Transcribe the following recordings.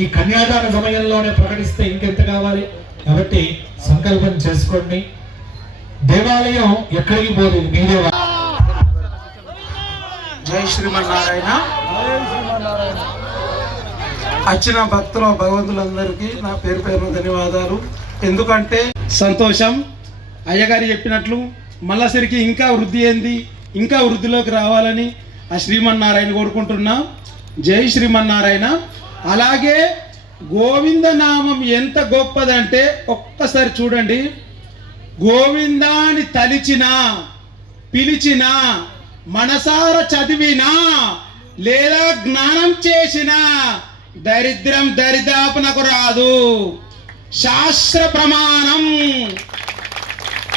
ఈ కన్యాదాన సమయంలోనే ప్రకటిస్తే ఇంకెంత కావాలి. కాబట్టి సంకల్పం చేసుకోండి. దేవాలయం ఎక్కడికి పోలేదు, మీరే. జై శ్రీమన్నారాయణ. వచ్చిన భక్తుల భగవంతులందరికీ నా పేరు పేరున ధన్యవాదాలు. ఎందుకంటే సంతోషం. అయ్యగారు చెప్పినట్లు మల్లసరికి ఇంకా వృద్ధి ఏంది, ఇంకా వృద్ధిలోకి రావాలని ఆ శ్రీమన్నారాయణ కోరుకుంటున్నా. జై శ్రీమన్నారాయణ. అలాగే గోవింద నామం ఎంత గొప్పదంటే ఒక్కసారి చూడండి. గోవిందాన్ని తలిచినా పిలిచినా మనసార చదివినా లేదా జ్ఞానం చేసినా దరిద్రం దరిదాపునకు రాదు. శాస్త్ర ప్రమాణం.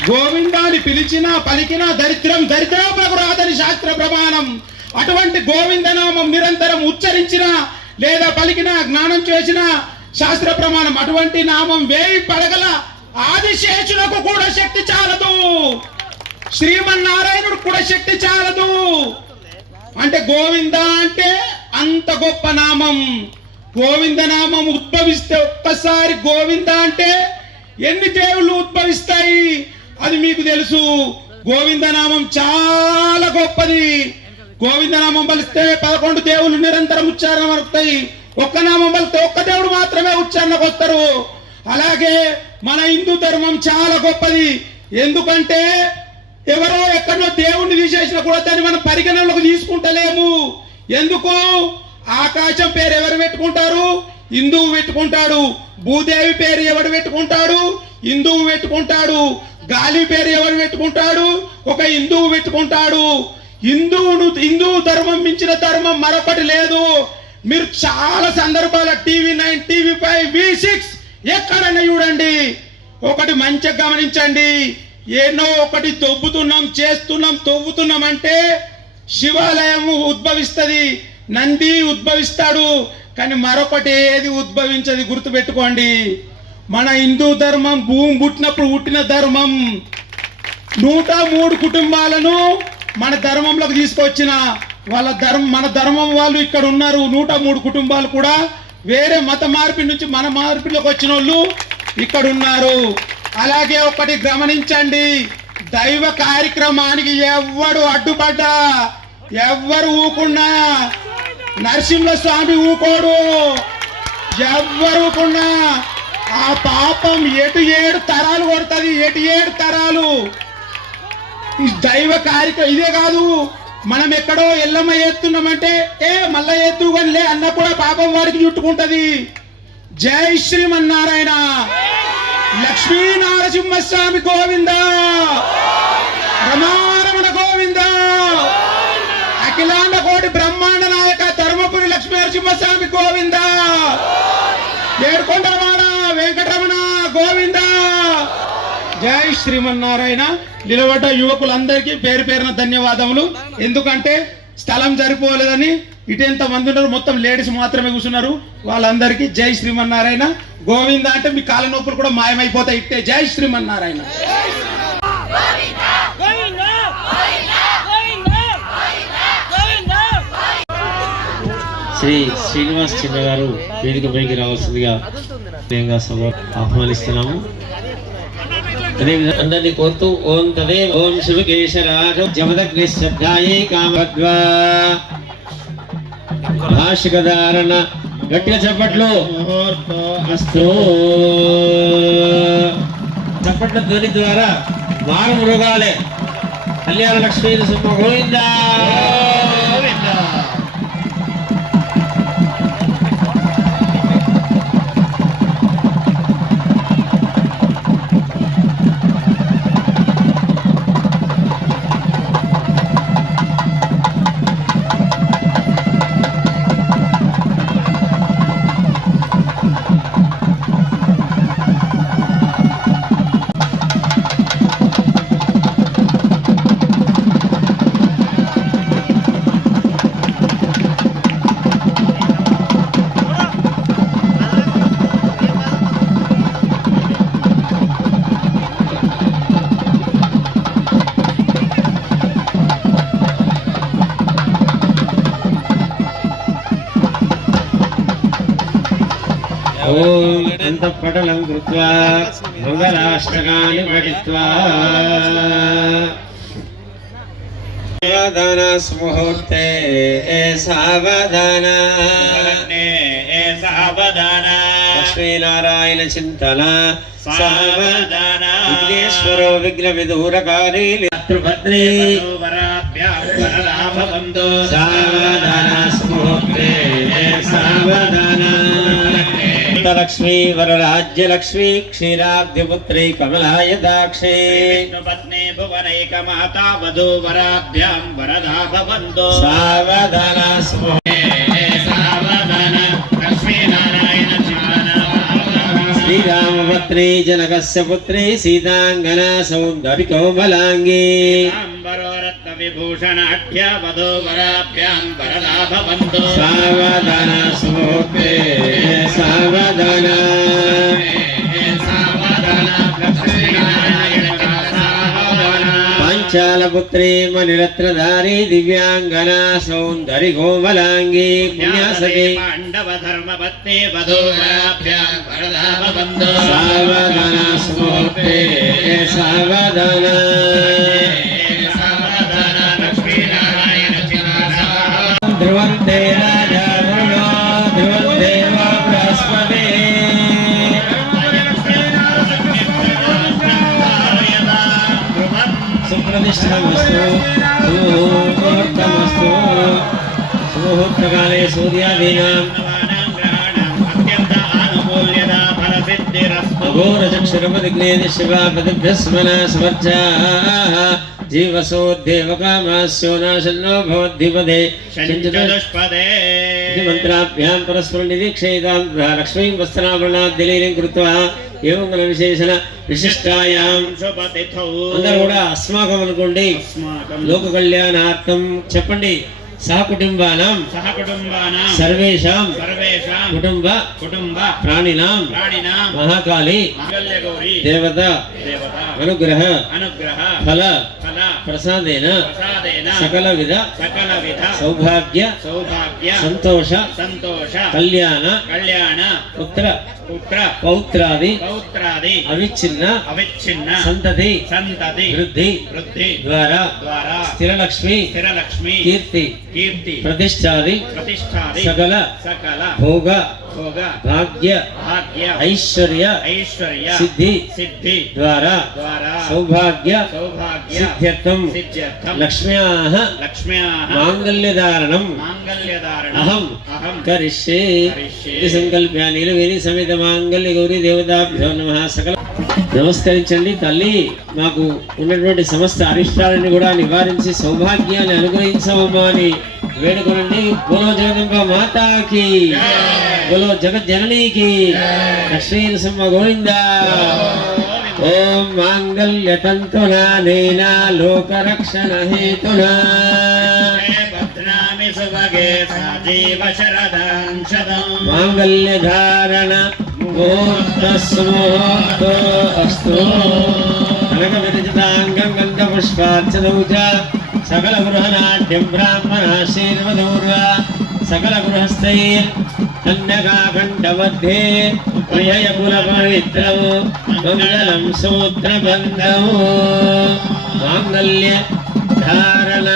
గోవిందాన్ని పిలిచినా పలికినా దరిద్రం దరిద్రాపునకు రాదని శాస్త్ర ప్రమాణం. అటువంటి గోవిందనామం నిరంతరం ఉచ్చరించినా లేదా పలికినా జ్ఞానం చేసిన శాస్త్ర ప్రమాణం. అటువంటి నామం వేయి పడగల ఆదిశేషులకు కూడా శక్తి చాలదు, శ్రీమన్నారాయణుడు కూడా శక్తి చాలదు. అంటే గోవింద అంటే అంత గొప్ప నామం. గోవింద నామం ఉద్భవిస్తే ఒక్కసారి గోవింద అంటే ఎన్ని దేవుళ్ళు ఉద్భవిస్తాయి అది మీకు తెలుసు. గోవింద నామం చాలా గొప్పది. గోవింద నామం పలిస్తే 11 దేవుళ్ళు నిరంతరం ఉచ్చారణ వస్తాయి. ఒక్క నామం పలిస్తే ఒక్క దేవుడు మాత్రమే ఉచ్చారణకు వస్తారు. అలాగే మన హిందూ ధర్మం చాలా గొప్పది. ఎందుకంటే ఎవరో ఎక్కడో దేవుణ్ణి తీసేసినా కూడా దాన్ని మనం పరిగణనలోకి తీసుకుంటలేము. ఎందుకు? ఆకాశం పేరు ఎవరు పెట్టుకుంటారు? హిందువు పెట్టుకుంటాడు. భూదేవి పేరు ఎవడు పెట్టుకుంటాడు? హిందువు పెట్టుకుంటాడు. గాలి పేరు ఎవరు పెట్టుకుంటాడు? ఒక హిందువు పెట్టుకుంటాడు. హిందూ ధర్మం మించిన ధర్మం మరొకటి లేదు. మీరు చాలా సందర్భాల TV9, TV5, V6 ఎక్కడైనా చూడండి. ఒకటి మంచిగా గమనించండి. ఏనో ఒకటి తవ్వుతున్నాం, చేస్తున్నాం, తవ్వుతున్నాం అంటే శివాలయం ఉద్భవిస్తుంది, నంది ఉద్భవిస్తాడు, కానీ మరొకటి ఏది ఉద్భవించదు. గుర్తుపెట్టుకోండి. మన హిందూ ధర్మం భూమి పుట్టినప్పుడు పుట్టిన ధర్మం. 103 కుటుంబాలను మన ధర్మంలోకి తీసుకొచ్చిన మన ధర్మం వాళ్ళు ఇక్కడ ఉన్నారు. 103 కుటుంబాలు కూడా వేరే మత మార్పిడి నుంచి మన మార్పిడిలోకి వచ్చిన వాళ్ళు ఇక్కడ ఉన్నారు. అలాగే ఒకటి గమనించండి. దైవ కార్యక్రమానికి ఎవ్వడు అడ్డుపడ్డా, ఎవ్వరు ఊకున్నా నరసింహస్వామి ఊకోడు. ఎవ్వరు ఊకున్నా ఆ పాపం ఎటు 7 తరాలు కొడుతుంది. ఎటు 7 తరాలు. ఈ దైవ కార్యక్రమం ఇదే కాదు. మనం ఎక్కడో ఎల్లమ్మ ఎత్తున్నామంటే మళ్ళా ఎత్తుగానిలే అన్న కూడా పాపం వారికి చుట్టుకుంటది. జై శ్రీమన్నారాయణ. లక్ష్మీ నరసింహస్వామి గోవింద, రమారమణ గోవింద, అఖిలాండ కోటి బ్రహ్మాండ నాయక ధర్మపురి లక్ష్మీ నరసింహస్వామి గోవింద, ఏడుకొండలవాడ వెంకటరమణ గోవింద. జై శ్రీమన్నారాయణ. నిలబడ్డ యువకులందరికీ పేరు పేరున ధన్యవాదములు. ఎందుకంటే స్థలం సరిపోలేదని ఇటెంత మంది ఉన్నారు, మొత్తం లేడీస్ మాత్రమే కూర్చున్నారు. వాళ్ళందరికీ జై శ్రీమన్నారాయణ. గోవింద అంటే మీ కాళ్ళ నొప్పులు కూడా మాయమైపోతాయి. ఇట్టే జై శ్రీమన్నారాయణ. శ్రీ శ్రీనివాస్ చిన్న గారు వేదిక పైకి రావాల్సిందిగా సభ ఆహ్వానిస్తున్నాము. అందరినీ కోరుతూ ఓం తదే ఓం శివకేశరాజ జమదగ్ని శబ్దాయే కామద్వా భాషికధారణ. గట్టిగా చప్పట్లు. అస్తు చప్పట్ల ధ్వని ద్వారా మారు మృగాలే. కళ్యాణ లక్ష్మీ నరసింహ గోవిందా. ఓం అంతఃపటలం కృత్వా మంగళాష్టకాని పఠిత్వా ముహూర్తే సావధాన లక్ష్మీనారాయణ చింతన సావధాన విఘ్నేశ్వరో విఘ్న విదూరకారీ మాతృభద్రే సావధాన ముహూర్తే సావధాన లక్ష్మీ వరరాజ్యలక్ష్మీ క్షీరాబ్ధిపుత్రీ కమలాయదాక్షి పత్ని భువనైక మాతా వధూవరాభ్యాం వరదా భవంతు సావధాన సావధాన లక్ష్మీనారాయణ శ్రీరామపత్రీ జనకస్య పుత్రీ సీతాంగనా సౌందర్యకోమలాంగీ అంబరోరత్న విభూషణాఢ్య వధూవరాభ్యాం వరదా భవంతు సావధాన సుముహూర్తే సావధాన సావధాన లక్ష్మీనారాయణ పాంచాలపుత్రీ మణిరత్నధారీ దివ్యాంగనా సౌందర్యకోమలాంగీ పుణ్యాసతి పాండవ ధర్మపత్ని వధూవరాభ్యాం వరదా భవంతు సావధాన సుముహూర్తే సావధాన సావధాన లక్ష్మీనారాయణ ధ్రువంతే రాజా వరుణో ధ్రువంతే వా బృహస్పతి సుప్రతిష్టమస్తు సుముహూర్తమస్తు సుముహూర్తకాలే సూర్యాదీనాం అఘోరచక్షురపదిగ్నేది శివాపదిభ్యస్మన స్వర్జాః జీవసోద్దేవకామాస్యో నాశన్నో భవద్ధిపదే మంత్రాభ్యాం పరస్పరం నిరీక్షేతాం లక్ష్మీం వస్త్రాభరణాద్దిలీనం కృత్వా ఏవం విశేషణ విశిష్టాయాం అందరూ కూడా అస్మాకం అనుకోండి లోక కళ్యాణార్థం చెప్పండి సహకుటుంబానాం సర్వేషాం కుటుంబ ప్రాణినాం మహాకాళి దేవత అనుగ్రహ ఫల ప్రసాదేన సకల విధ సౌభాగ్య సంతోష కళ్యాణ పుత్ర పౌత్రాది అవిచ్ఛిన్న సంతతి వృద్ధి ద్వారా స్థిరలక్ష్మి కీర్తి ప్రతిష్టాది సకల భోగ భాగ్య ఐశ్వర్య సిద్ధి ద్వారా సౌభాగ్య సిద్ధ్యర్థం లక్ష్మ్యాః మాంగళ్యధారణం అహం కరిష్యే ఇది సంకల్ప్య నీలవేణి సమేత మాంగళ్య గౌరీ దేవతాభ్యో నమః సకల నమస్కరించండి తల్లి మాకు ఉన్నటువంటి సమస్త అరిష్టాలని కూడా నివారించి సౌభాగ్యాన్ని అనుగ్రహించవమ్మా అని వేడుకోనండి. బోలో జగదంబ మాతాకి బోలో జగజ్జననీకి లక్ష్మీ నరసింహ గోవింద. ఓం మాంగళ్యతంతునా నేనా లోకరక్షణ హేతునా మాంగళ్యధారణ ముహూర్తస్ముహూర్తో అస్తు. కనక విరచితాంగం గంధపుష్పార్చనౌ చ సకల గృహనాట్యం బ్రాహ్మణాశీర్వదౌర్వ సకల గృహస్థైర్ కన్యకాఖండमध्ये ప్రియకులపవిత్రం మంగళం సూత్రబంధం మాంగళ్య ధారణ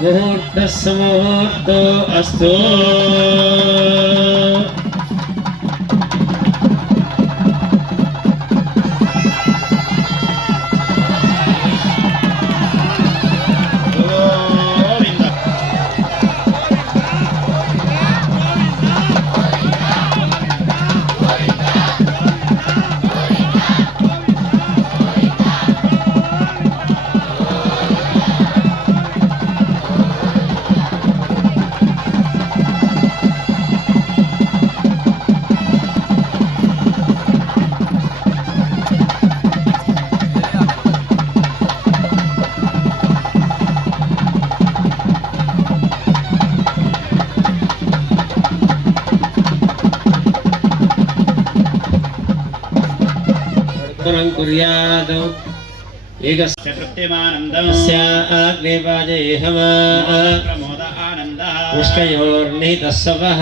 ముహూర్తస్ముహూర్తో అస్తు. కుర్యాద్ ఏకస్య పుష్కయోర్నితస్సవః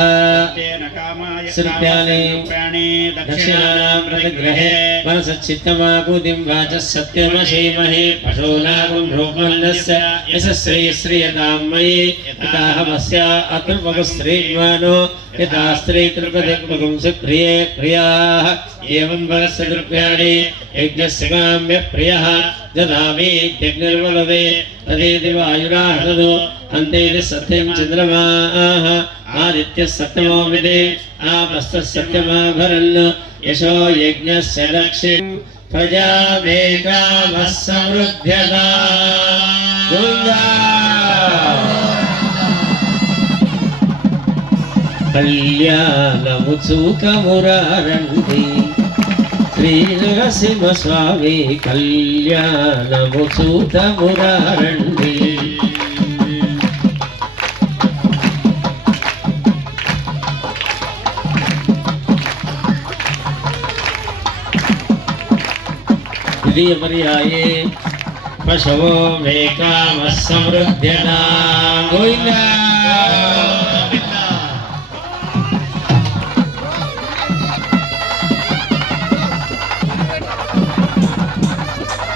सुरूप्याणि दक्षिणानां प्रतिग्रहे मनसच्चित्तमाकुतिं वाचः सत्यमशीमहि पशूनागुं रूपमन्नस्य यशस्वी श्रीयतां मयि यथाहमस्य अतुर्वगुस्त्रीन्वानो यथा स्त्रीकृपदिक्मुखं सुप्रिये प्रियाः एवं वरस्य द्रव्याणि यज्ञस्य काम्यः प्रियः ददामि यज्ञर्वलदे तदेति वायुराहृदो अन्तेति सत्यं चन्द्रमाः आदित्यः सत्यमो विदे आपस्तः सत्यमाभरन् यशो यज्ञस्य लक्ष्यं प्रजामेकामः समृद्ध्यता कल्याणमुचूकमुरारण्डि श्रीनरसिंहस्वामी कल्याणमुचूकमुरारण्डि द्वितीयपर्याये पशवो मे कामः समृद्ध्यता गोविन्दा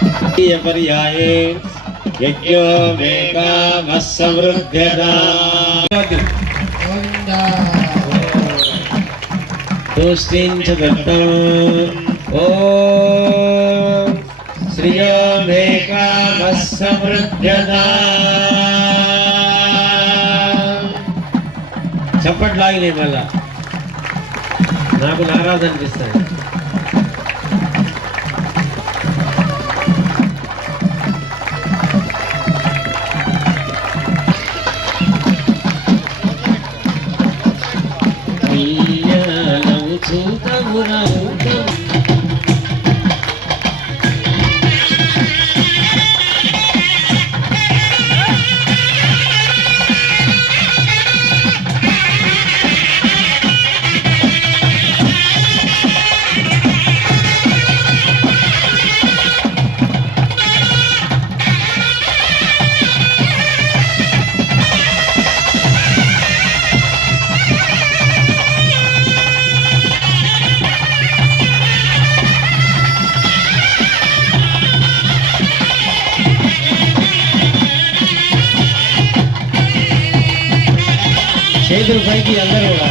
द्वितीयपर्याये यज्ञो मे कामः समृद्ध्यता तुष्टिं च दत्तम् ॐ श्रियो मे कामः समृद्ध्यता చప్పట్లాగినాయి మళ్ళా నాకు నారాజు అనిపిస్తాయి చేతులు పైకి అందరూ కూడా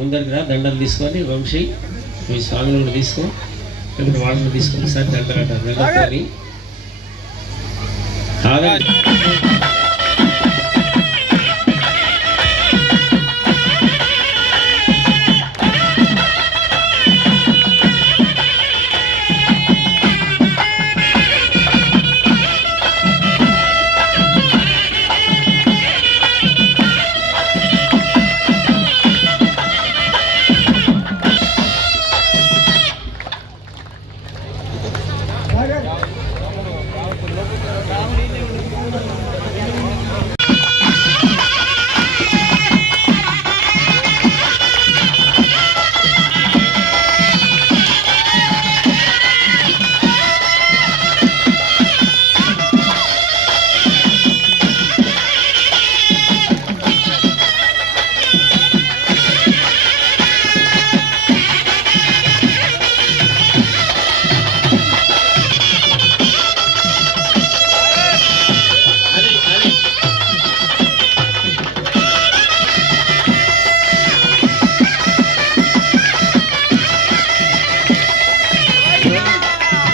ముందరికి రా దండలు తీసుకొని వంశీ మీ స్వామిని తీసుకో ఇక్కడ వాళ్ళని తీసుకొని సార్ దండలట దండని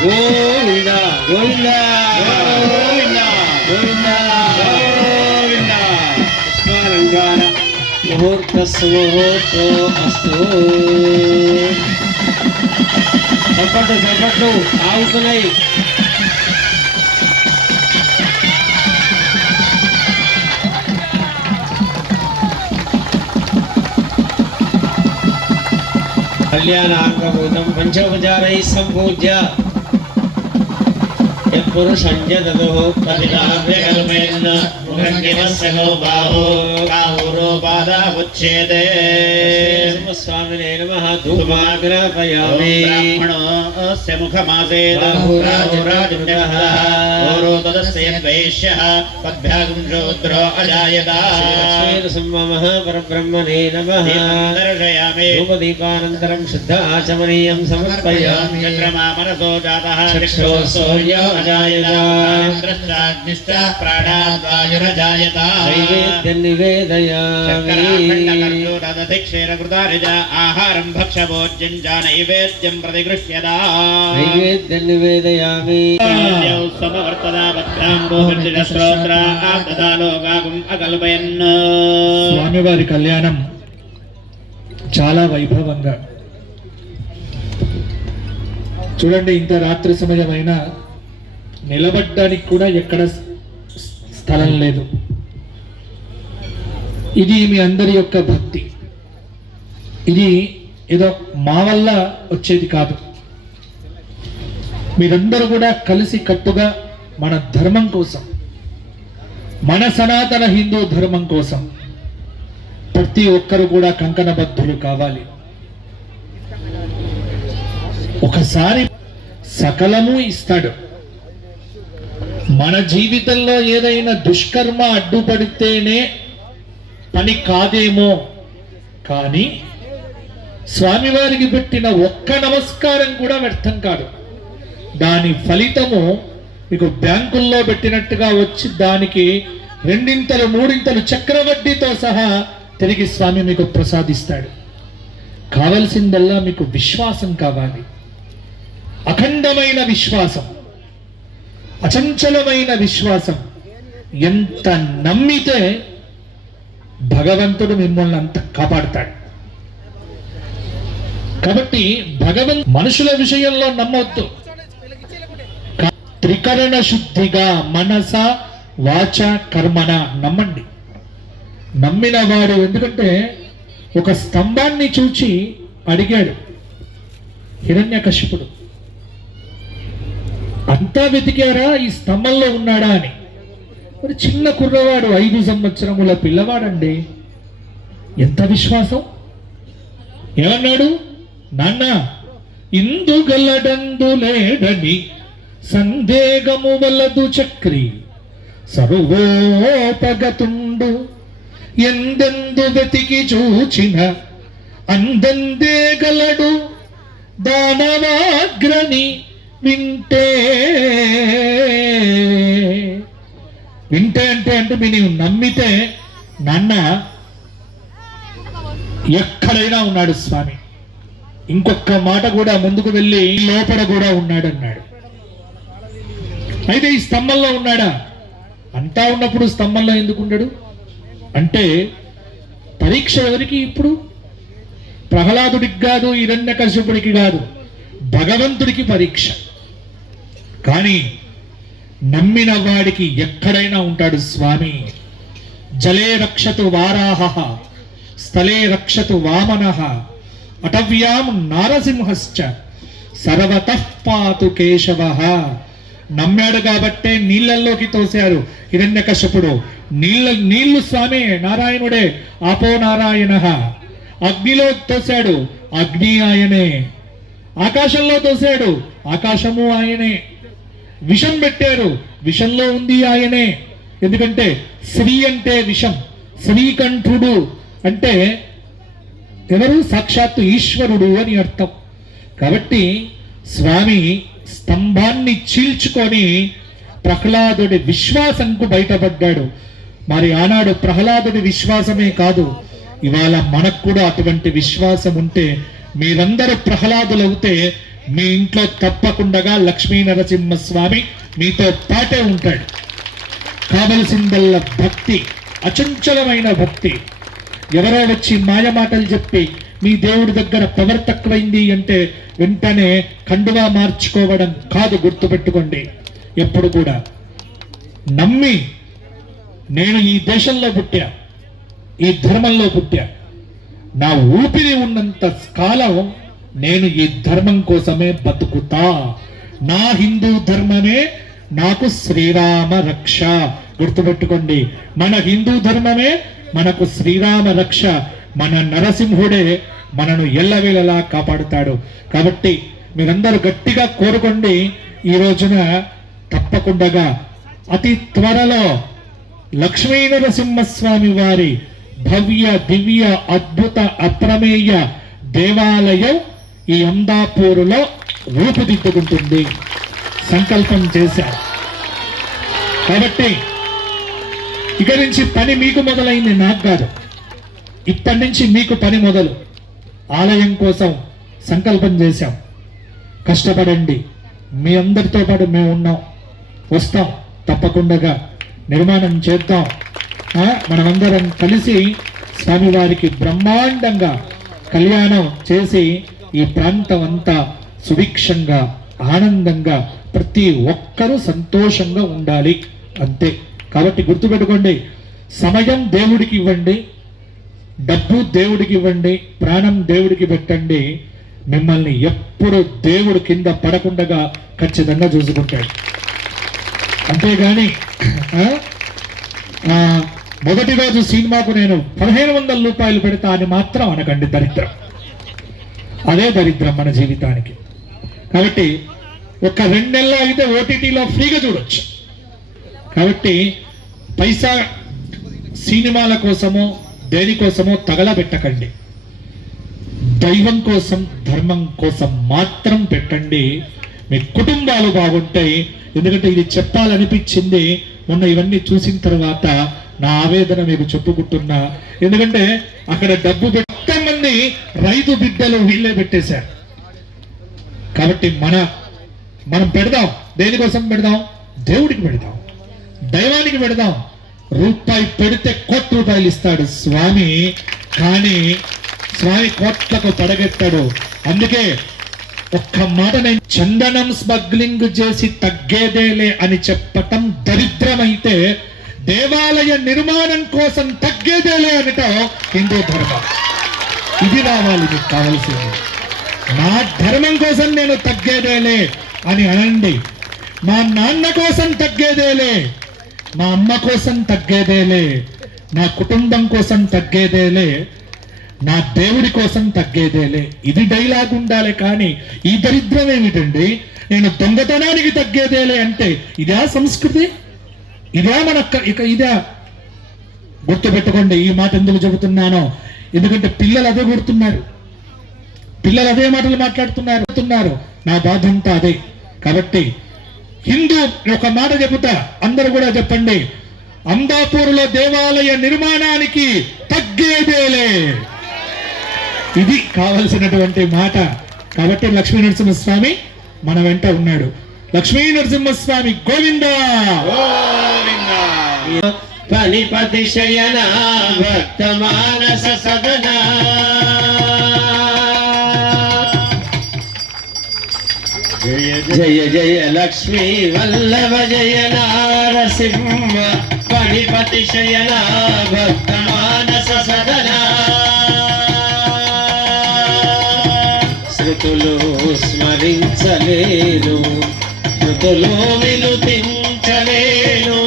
గోవింద గోవింద గోవింద గోవింద గోవింద పుష్పాలంకార ముహూర్తస్సుముహూర్తో అస్తు. చప్పట్లు ఆగుతున్నాయి. కళ్యాణాంగభూతం పంచోపచారై సంపూజ్య యత్పురుషంజ దదుః కవితాభ్యకల్పేన ముఖంగిమస్య గో బాహో కాహురో పాదాముచ్ఛేదే. స్వామినే నమః. ధూమాగ్రాపయామి. బ్రాహ్మణోస్య ముఖమాసేద రాజురాజున్యః గౌరో తదస్య యద్వైశ్యః పద్భ్యాగం శూద్రో అజాయత. లక్ష్మీనరసింహ పరబ్రహ్మణే నమః. దర్శయామి ధూపదీపానంతరం శుద్ధ ఆచమనీయం సమర్పయామి. చంద్రమా మనసో జాతః చక్షో సూర్యో అజాయత. ఇంద్రశ్చాగ్నిశ్చ ప్రాణాద్వాయురజాయత. నైవేద్యం నివేదయామి. క్షీరకృతారిజ ఆహారం భక్షభోజ్యం చ నైవేద్యం ప్రతిగృహ్యత. నైవేద్యం నివేదయామి. స్వామివారి కళ్యాణం చాలా వైభవంగా చూడండి. ఇంత రాత్రి సమయమైన నిలబడ్డానికి కూడా ఎక్కడ స్థలం లేదు. ఇది మీ అందరి యొక్క భక్తి. ఇది ఏదో మా వల్ల వచ్చేది కాదు. మీరందరూ కూడా కలిసి కట్టుగా మన ధర్మం కోసం, మన సనాతన హిందూ ధర్మం కోసం ప్రతి ఒక్కరు కూడా కంకణబద్ధులు కావాలి. ఒకసారి సకలము ఇస్తాడు. మన జీవితంలో ఏదైనా దుష్కర్మ అడ్డుపడితేనే పని కాదేమో, కానీ స్వామివారికి పెట్టిన ఒక్క నమస్కారం కూడా వ్యర్థం కాదు. దాని ఫలితము మీకు బ్యాంకుల్లో పెట్టినట్టుగా వచ్చి దానికి రెండింతలు మూడింతలు చక్రవడ్డీతో సహా తిరిగి స్వామి మీకు ప్రసాదిస్తాడు. కావలసిందల్లా మీకు విశ్వాసం కావాలి. అఖండమైన విశ్వాసం, అచంచలమైన విశ్వాసం. ఎంత నమ్మితే భగవంతుడు మిమ్మల్ని అంత కాపాడుతాడు. కాబట్టి మనుషుల విషయంలో నమ్మొద్దు. త్రికరణ శుద్ధిగా మనస వాచ కర్మణ నమ్మండి. నమ్మిన వాడు, ఎందుకంటే ఒక స్తంభాన్ని చూచి అడిగాడు హిరణ్యకశిపుడు, అంతా వెతికారా ఈ స్తంభంలో ఉన్నాడా అని. మరి చిన్న కుర్రవాడు, 5 సంవత్సరముల పిల్లవాడండి. ఎంత విశ్వాసం! ఏమన్నాడు? నాన్న, ఇందుగలడందు లేడని సందేహము వలదు చక్రి, సర్వోపగతుండు ఎందెందు వెతికి చూచిన అందందే గలడు దానవాగ్రని వింటే. వింటే అంటే మీరు నమ్మితే, నాన్న ఎక్కడైనా ఉన్నాడు స్వామి. ఇంకొక మాట కూడా ముందుకు వెళ్ళి లోపల కూడా ఉన్నాడు అన్నాడు. అయితే ఈ స్తంభంలో ఉన్నాడా? అంతా ఉన్నప్పుడు స్తంభంలో ఎందుకు ఉన్నాడు అంటే, పరీక్ష ఎవరికి ఇప్పుడు? ప్రహ్లాదుడికి కాదు, హిరణ్యకశిపుడికి కాదు, భగవంతుడికి పరీక్ష. కానీ నమ్మిన వాడికి ఎక్కడైనా ఉంటాడు స్వామి. జలే రక్షతు వారాహ, స్థలే రక్షతు వామనః, అటవ్యాం నారసింహశ్చ సర్వతః పాతు కేశవః. నమ్మాడు కాబట్టే నీళ్ళల్లోకి తోశారు హిరణ్యకశిపుడు. నీళ్లు స్వామి నారాయణుడే. ఆపో నారాయణః. అగ్నిలో తోశాడు, అగ్ని ఆయనే. ఆకాశంలో తోశాడు, ఆకాశము ఆయనే. విషం పెట్టారు, విషంలో ఉంది ఆయనే. ఎందుకంటే శ్రీ అంటే విషం, శ్రీకంఠుడు అంటే ఎవరు? సాక్షాత్తు ఈశ్వరుడు అని అర్థం. కాబట్టి స్వామి స్తంభాన్ని చీల్చుకొని ప్రహ్లాదుడి విశ్వాసంకు బయటపడ్డాడు. మరి ఆనాడు ప్రహ్లాదుడి విశ్వాసమే కాదు, ఇవాళ మనకు కూడా అటువంటి విశ్వాసం ఉంటే, మీరందరూ ప్రహ్లాదులవుతే మీ ఇంట్లో తప్పకుండా లక్ష్మీ నరసింహస్వామి మీతో పాటే ఉంటాడు. కావలసిందల్లా భక్తి, అచంచలమైన భక్తి. ఎవరో వచ్చి మాయమాటలు చెప్పి మీ దేవుడి దగ్గర పవర్ తక్కువైంది అంటే వెంటనే కండువా మార్చుకోవడం కాదు, గుర్తుపెట్టుకోండి. ఎప్పుడు కూడా నమ్మి, నేను ఈ దేశంలో పుట్టా, ఈ ధర్మంలో పుట్టా, నా ఊపిరి ఉన్నంత కాలం నేను ఈ ధర్మం కోసమే బతుకుతా, నా హిందూ ధర్మమే నాకు శ్రీరామ రక్ష. గుర్తుపెట్టుకోండి, మన హిందూ ధర్మమే మనకు శ్రీరామ రక్ష. మన నరసింహుడే మనను ఎల్లవేళలా కాపాడుతాడు. కాబట్టి మీరందరూ గట్టిగా కోరుకోండి. ఈ రోజున తప్పకుండా అతి త్వరలో లక్ష్మీ నరసింహస్వామి వారి భవ్య దివ్య అద్భుత అప్రమేయ దేవాలయం ఈ అందాపూరులో రూపుదిద్దుకుంటుంది. సంకల్పం చేశారు. కాబట్టి ఇక నుంచి పని మీకు మొదలైంది, నాకు కాదు. ఇప్పటి నుంచి మీకు పని మొదలు. ఆలయం కోసం సంకల్పం చేశాం. కష్టపడండి. మీ అందరితో పాటు మేము ఉన్నాం, వస్తాం, తప్పకుండా నిర్మాణం చేద్దాం. మనమందరం కలిసి స్వామివారికి బ్రహ్మాండంగా కళ్యాణం చేసి ఈ ప్రాంతం అంతా సుభిక్షంగా ఆనందంగా ప్రతి ఒక్కరూ సంతోషంగా ఉండాలి, అంతే. కాబట్టి గుర్తుపెట్టుకోండి, సమయం దేవుడికి ఇవ్వండి, డబ్బు దేవుడికి ఇవ్వండి, ప్రాణం దేవుడికి పెట్టండి. మిమ్మల్ని ఎప్పుడు దేవుడు కింద పడకుండా ఖచ్చితంగా చూసుకుంటాడు. అంతేగాని మొదటి రోజు సినిమాకు నేను 1500 రూపాయలు పెడతా అని మాత్రం అనకండి, దరిద్రం. అదే దరిద్రం మన జీవితానికి. కాబట్టి ఒక 2 నెలలు అయితే ఓటీటీలో ఫ్రీగా చూడొచ్చు. కాబట్టి పైసా సినిమాల కోసమో దేనికోసమో తగలబెట్టకండి. దైవం కోసం, ధర్మం కోసం మాత్రం పెట్టండి. మీ కుటుంబాలు బాగుంటాయి. ఎందుకంటే ఇది చెప్పాలనిపించింది. మొన్న ఇవన్నీ చూసిన తర్వాత నా ఆవేదన మీకు చెప్పుకుంటున్నా. ఎందుకంటే అక్కడ డబ్బు మొత్తం మంది రైతు బిడ్డలు వీళ్ళే పెట్టేశారు. కాబట్టి మనం పెడదాం. దేనికోసం పెడదాం? దేవుడికి పెడదాం, దైవానికి పెడదాం. రూపాయి పెడితే 1 కోటి రూపాయలు ఇస్తాడు స్వామి. కానీ స్వామి కోట్లకు పడగెత్తాడు. అందుకే ఒక్క మాట, నేను చందనం స్మగ్లింగ్ చేసి తగ్గేదేలే అని చెప్పటం దరిద్రమైతే, దేవాలయ నిర్మాణం కోసం తగ్గేదేలే అనటం హిందూ ధర్మం. ఇది రావాలి మీకు కావాల్సింది. నా ధర్మం కోసం నేను తగ్గేదేలే అని అనండి. మా నాన్న కోసం తగ్గేదేలే, మా అమ్మ కోసం తగ్గేదేలే, నా కుటుంబం కోసం తగ్గేదేలే, నా దేవుడి కోసం తగ్గేదేలే. ఇది డైలాగ్ ఉండాలి. కానీ ఈ దరిద్రం ఏమిటండి? నేను దొంగతనానికి తగ్గేదేలే అంటే ఇదా సంస్కృతి? ఇదా ఇదా? గుర్తుపెట్టుకోండి. ఈ మాట ఎందుకు చెబుతున్నానో, ఎందుకంటే పిల్లలు అదే గుర్తున్నారు, పిల్లలు అదే మాటలు మాట్లాడుతున్నారు. నా బాధ అంతా అదే. కాబట్టి హిందూ ఒక మాట చెబుతా, అందరూ కూడా చెప్పండి. అందాపూర్లో దేవాలయ నిర్మాణానికి తగ్గేదేలే. ఇది కావలసినటువంటి మాట. కాబట్టి లక్ష్మీ నరసింహస్వామి మన వెంట ఉన్నాడు. లక్ష్మీ నరసింహస్వామి గోవిందా గోవిందా. ఫణిపతి శయన భక్త మానస సదన జయ జయ లక్ష్మీ వల్లభ జయ నారసింహ ఫణిపతి శయన భక్త మానస సదన శృతులు స్మరించలేను, శృతులు వినుతించలేను,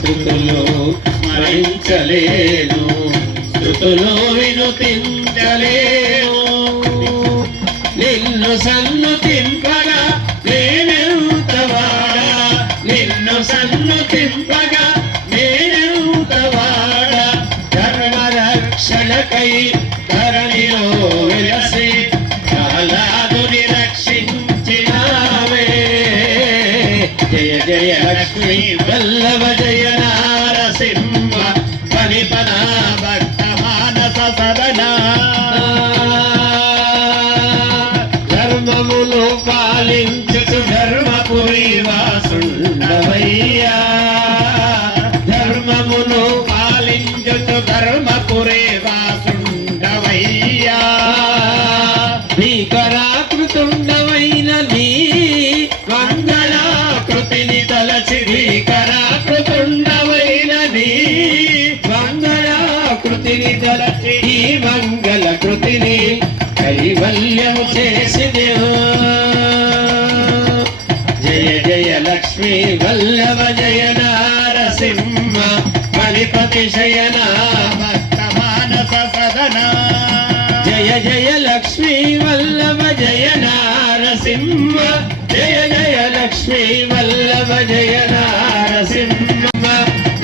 శృతులు స్మరించలేను, శృతులు వినుతించలేను. నిన్ను సన్నుతింపగా నేనెంతవాడా, నిన్ను సన్నుతింపగా నేనెంతవాడా. ధర్మరక్షణకై ధరణిలో వెలసి ప్రహ్లాదుని రక్షించినావే. జయ జయ లక్ష్మీ వల్లభ జయ నారసింహ ఫణిపన భక్త మానస సదన తలచిది కరాకృతుండమైనది మంగళాకృతిని తలచి ఈ మంగళ కృతిని కైవల్యము చేసిదే జయ జయ లక్ష్మీ వల్లభ జయ నారసింహ మణిపతి శయన భక్త మానస సదన జయ జయ లక్ష్మీ వల్లభ జయ నారసింహ జయ జయ లక్ష్మీ వల్లభ జయ నారసింహ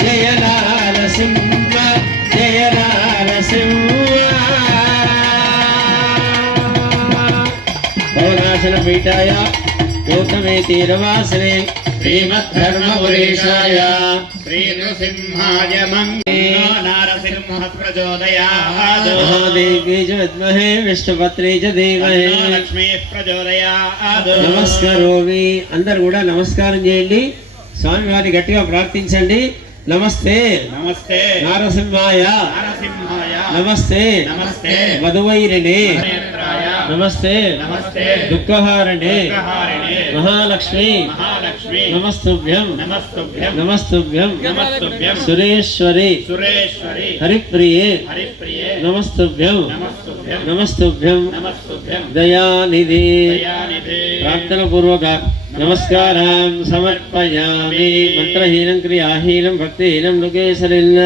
జయ నారసింహ జయ నారసింహ పవనాశన పీఠాయ గౌతమే తీరవాసనే శ్రీమద్ధర్మపురేశాయ శ్రీనృసింహాయ మంగళో నారసింహ ప్రచోదయాత్ మహాదేవి చ విద్మహే విష్ణుపత్రే చ ధీమహి లక్ష్మీ ప్రచోదయాత్ నమస్కారోమి. అందరు కూడా నమస్కారం చేయండి, స్వామి వారిని గట్టిగా ప్రార్థించండి. నమస్తే నమస్తే నారసింహాయ నారసింహాయ నమస్తే నమస్తే మధువైరిణే నేత్రాయ నమస్తే నమస్తే దుఃఖహారిణే దుఃఖహారిణే మహాలక్ష్మి మహాలక్ష్మి నమస్తుభ్యం నమస్తుభ్యం నమస్తుభ్యం నమస్తుభ్యం సురేశ్వరి సురేశ్వరి హరిప్రియే హరిప్రియే నమస్తుభ్యం నమస్తుభ్యం నమస్తుభ్యం నమస్తుభ్యం దయానిధి. దయానిధే ప్రార్థన పూర్వక నమస్కారం సమర్పయామి. మంత్రహీనం క్రియాహీనం భక్తిహీనం లోకేశలిల్ల.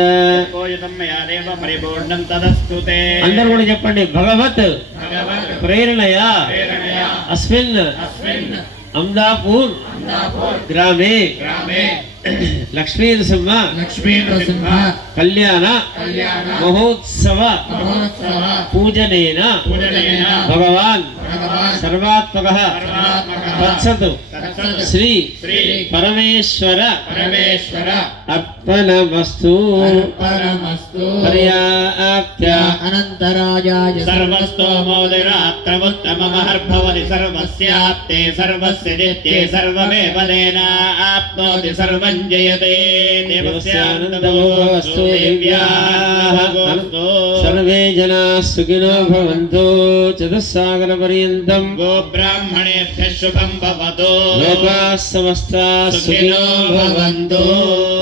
కోయుతం మయా దేవ పరిపూర్ణం తదస్తుతే అందరూ కూడా చెప్పండి. భగవత్ భగవత్ ప్రేరణయా ప్రేరణయా అస్మిన్ అస్మిన్ అమదాపూర్ అమదాపూర్ గ్రామే గ్రామే లక్ష్మీ నృసింహ లక్ష్మీ నృసింహ కళ్యాణ కళ్యాణ మహోత్సవ మహోత్సవ పూజనేన పూజనేన భగవాన్ భగవాన్ సర్వాత్మకః సర్వాత్మకః తత్సత్ తత్సత్ శ్రీ శ్రీ పరమేశ్వర పరమేశ్వర అర్పణమస్తు పరమస్తు పర్యాప్త్య అనంతరాజాయ సర్వస్తోమోదిరాత్రముత్తమమహర్భవతి సర్వస్యాప్తే సర్వస్య నిత్యే సర్వమేవ ఆప్నోతి సర్వం జయతే దేవస్యానందమోస్తు దేవ్యాః సర్వే జనాః సుఖినో భవంతు చతుస్సాగర పర్యంతం గో బ్రాహ్మణేభ్యః శుభం భవతు లోకాః సమస్తాః సుఖినో భవంతు.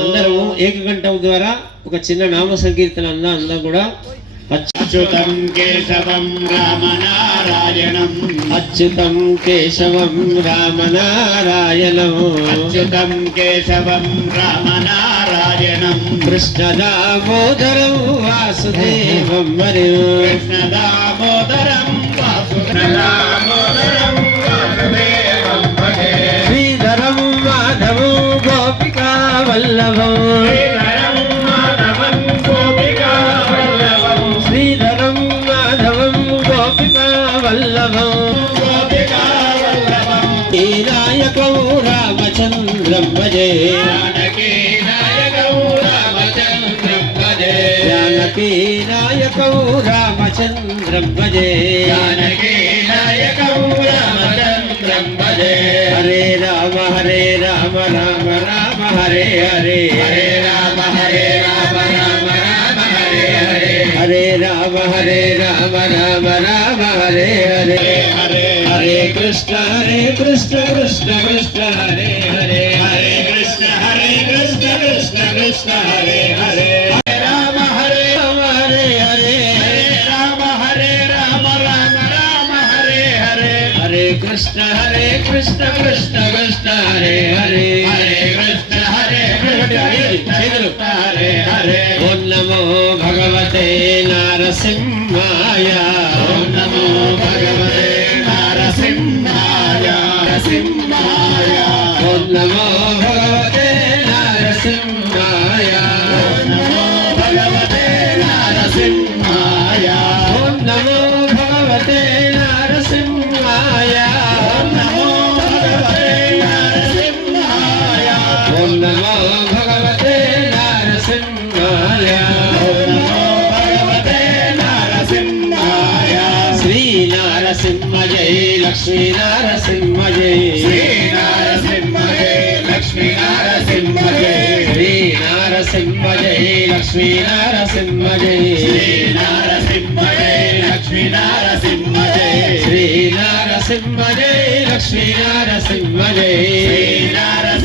అందరూ ఏకకంఠం ద్వారా ఒక చిన్న నామ సంకీర్తన అందరం కూడా అచ్యుతం కేశవం రామనారాయణం అచ్యుతం కేశవం రామనారాయణం అచ్యుతం కేశవం రామనారాయణం కృష్ణ దామోదరం వాసుదేవం వరే కృష్ణ దామోదరం వాసుదేవం భజే శ్రీధరం మాధవం గోపికా వల్లభం శ్రీధరం మాధవం గోపికా వల్లభం శ్రీధరం మాధవం గోపికా వల్లభం గోపికా వల్లభం నాయకం రామచంద్రం భజే జానకీ నాయకం రామచంద్రం భజే జానకీ నాయకం రామచంద్రం భజే జానకీ నాయకం రామచంద్రం భజే హరే రామ రామ రామ హరే హరే హరే రామ రామ రామ హరే హరే హరే రామ రామ రామ హరే హరే హరే హరే కృష్ణ కృష్ణ కృష్ణ హరే హరే హరే కృష్ణ కృష్ణ కృష్ణ హరే హరే రామ హరే రామ హరే హరే హరే రామ రామ రామ హరే హరే హరే కృష్ణ కృష్ణ కృష్ణ హరే హరే హరే కృష్ణ కృష్ణ హరే హరే ఓం నమో భగవతే నారసింహాయ ఓం నమో భగవతే నారసింహాయ నరసింహాయ ఓం నమో భగవతే నారసింహాయ ఓం నమో భగవతే నారసింహాయ ఓం నమో భగవతే నారసింహాయ ఓం నమో భగవతే నారసింహాయ ఓం నమో భగవతే నారసింహాయ ఓం నమో భగవతే నారసింహాయ శ్రీ నారసింహ జై లక్ష్మీ నారసింహ జై శ్రీ నారసింహ జై లక్ష్మీ నారసింహ జై శ్రీ నారసింహ జై లక్ష్మీ నారసింహ జై శ్రీ నారసింహ జై లక్ష్మీ నారసింహ జై శ్రీ నారసింహ జై లక్ష్మీ నారసింహ జై శ్రీ నారసింహ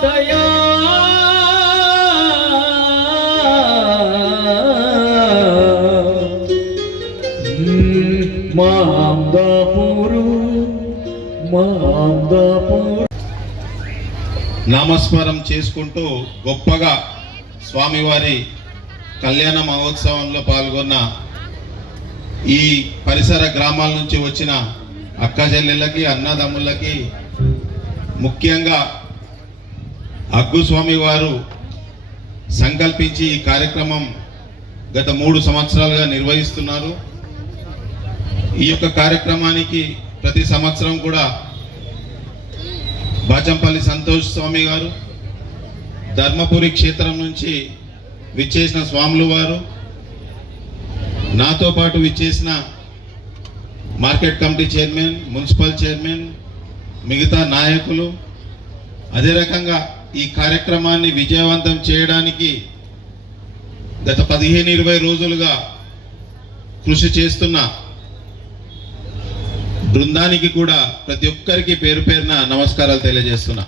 నామస్మరం చేసుకుంటూ గొప్పగా స్వామివారి కళ్యాణ మహోత్సవంలో పాల్గొన్న ఈ పరిసర గ్రామాల నుంచి వచ్చిన అక్క చెల్లెళ్ళకి అన్నదమ్ములకి, ముఖ్యంగా అగ్గుస్వామి వారు సంకల్పించి ఈ కార్యక్రమం గత 3 సంవత్సరాలుగా నిర్వహిస్తున్నారు. ఈ యొక్క కార్యక్రమానికి ప్రతి సంవత్సరం కూడా బాచంపల్లి సంతోష్ స్వామి గారు, ధర్మపురి క్షేత్రం నుంచి విచ్చేసిన స్వాములు వారు, నాతో పాటు విచ్చేసిన market committee chairman, municipal chairman, మిగతా నాయకులు, అదే రకంగా ఈ కార్యక్రమాన్ని విజయవంతం చేయడానికి గత 15-20 రోజులుగా కృషి చేస్తున్న బృందానికి కూడా ప్రతి ఒక్కరికి పేరు పేరున నమస్కారాలు తెలియజేస్తున్నా.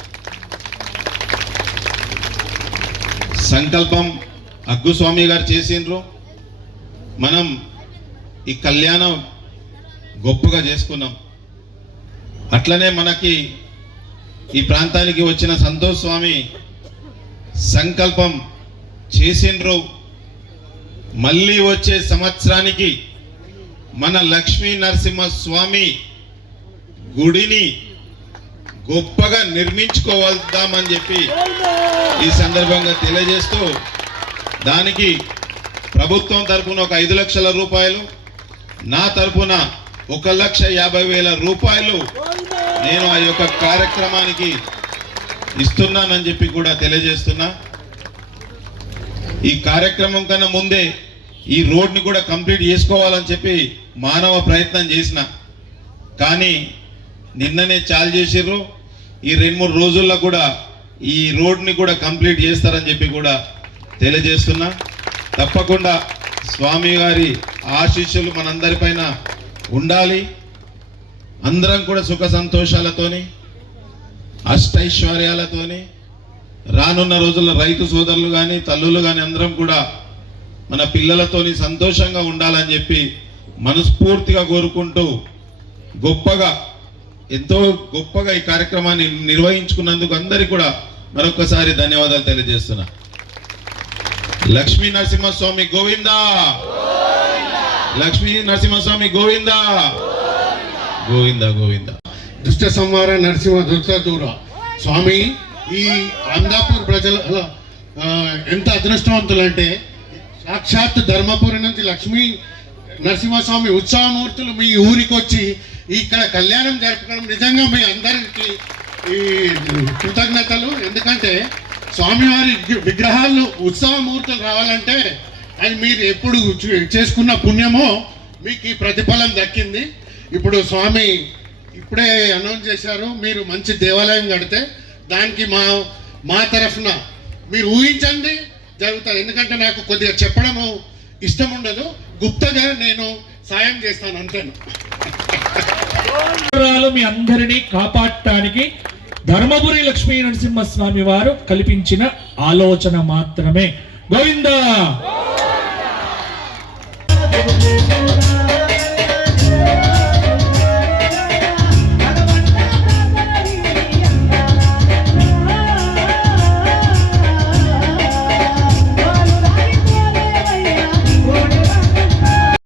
సంకల్పం అగ్గుస్వామి గారు చేసిండ్రు. మనం ఈ కళ్యాణం గొప్పగా చేసుకున్నాం. అట్లనే మనకి ఈ ప్రాంతానికి వచ్చిన సంతోష్ స్వామి సంకల్పం చేసిండ్రు. మళ్ళీ వచ్చే సంవత్సరానికి మన లక్ష్మీ నరసింహ స్వామి గుడిని గొప్పగా నిర్మించుకోవద్దామని చెప్పి ఈ సందర్భంగా తెలియజేస్తూ, దానికి ప్రభుత్వం తరపున ఒక 5 లక్షల రూపాయలు, నా తరపున 1,50,000 రూపాయలు నేను ఆ యొక్క కార్యక్రమానికి ఇస్తున్నానని చెప్పి కూడా తెలియజేస్తున్నా. ఈ కార్యక్రమం కన్నా ముందే ఈ రోడ్ని కూడా కంప్లీట్ చేసుకోవాలని చెప్పి మానవ ప్రయత్నం చేసిన, కానీ నిన్ననే చాలు చేసిర్రు. ఈ 2-3 రోజుల్లో కూడా ఈ రోడ్ని కూడా కంప్లీట్ చేస్తారని చెప్పి కూడా తెలియజేస్తున్నా. తప్పకుండా స్వామి గారి ఆశీస్సులు మనందరిపైన ఉండాలి. అందరం కూడా సుఖ సంతోషాలతోని, అష్టైశ్వర్యాలతోని రానున్న రోజుల్లో రైతు సోదరులు కానీ తల్లులు కానీ అందరం కూడా మన పిల్లలతోని సంతోషంగా ఉండాలని చెప్పి మనస్ఫూర్తిగా కోరుకుంటూ, గొప్పగా ఎంతో గొప్పగా ఈ కార్యక్రమాన్ని నిర్వహించుకున్నందుకు అందరికీ కూడా మరొకసారి ధన్యవాదాలు తెలియజేస్తున్నా. లక్ష్మీ నరసింహస్వామి గోవిందా, లక్ష్మీ నరసింహస్వామి గోవిందా, గోవిందా గోవిందా. దుష్ట సంహార నరసింహ దుర్గదూర స్వామి. ఈ అందాపూర్ ప్రజల ఎంత అదృష్టవంతులంటే, సాక్షాత్ ధర్మపురి నుంచి లక్ష్మీ నరసింహస్వామి ఉత్సవమూర్తులు మీ ఊరికి వచ్చి ఇక్కడ కళ్యాణం జరపడం నిజంగా మీ అందరికీ ఈ కృతజ్ఞతలు. ఎందుకంటే స్వామివారి విగ్రహాలు ఉత్సవమూర్తులు రావాలంటే అది మీరు ఎప్పుడు చేసుకున్న పుణ్యమో మీకు ఈ ప్రతిఫలం దక్కింది. ఇప్పుడు స్వామి ఇప్పుడే అనౌన్స్ చేశారు, మీరు మంచి దేవాలయం కడితే దానికి మా తరఫున మీరు ఊహించండి జరుగుతుంది. ఎందుకంటే నాకు కొద్దిగా చెప్పడము ఇష్టం ఉండదు, గుప్తగా నేను సాయం చేస్తాను అంతేను. మీ అందరినీ కాపాడటానికి ధర్మపురి లక్ష్మీ నరసింహస్వామి వారు కల్పించిన ఆలోచన మాత్రమే. గోవిందా.